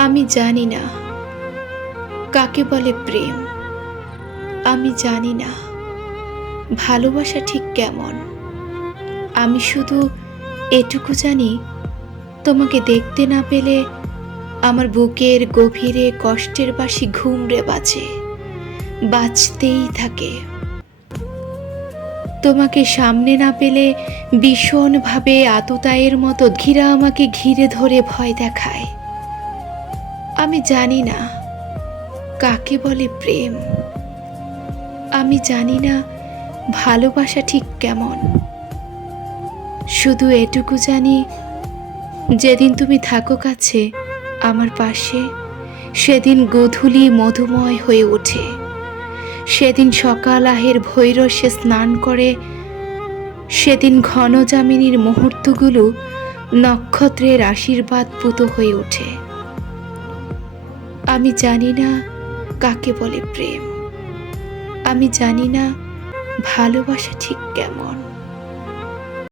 আমি জানি না। কাকে বলে প্রেম? আমি জানি না। ভালোবাসা ঠিক কেমন? আমি শুধু এটুকু জানি, তোমাকে দেখতে না পেলে আমার বুকের গভীরে কষ্টের বাসি ঘুমরে বাঁচে বাঁচতেই থাকে। তোমাকে সামনে না পেলে ভীষণভাবে আততায়ের মতো ঘিরা আমাকে ঘিরে ধরে ভয় দেখায়। আমি জানি না কাকে বলে প্রেম। আমি জানি না ভালোবাসা ঠিক কেমন। শুধু এটুকু জানি, যেদিন তুমি থাকো কাছে আমার পাশে, সেদিন গধূলি মধুময় হয়ে ওঠে। সেদিন সকাল আহের ভৈরসে স্নান করে, সেদিন ঘন জামিনীর মুহূর্তগুলো নক্ষত্রের আশীর্বাদ পুত হয়ে ওঠে। আমি জানি না কাকে বলে প্রেম। আমি জানি না ভালোবাসা ঠিক কেমন।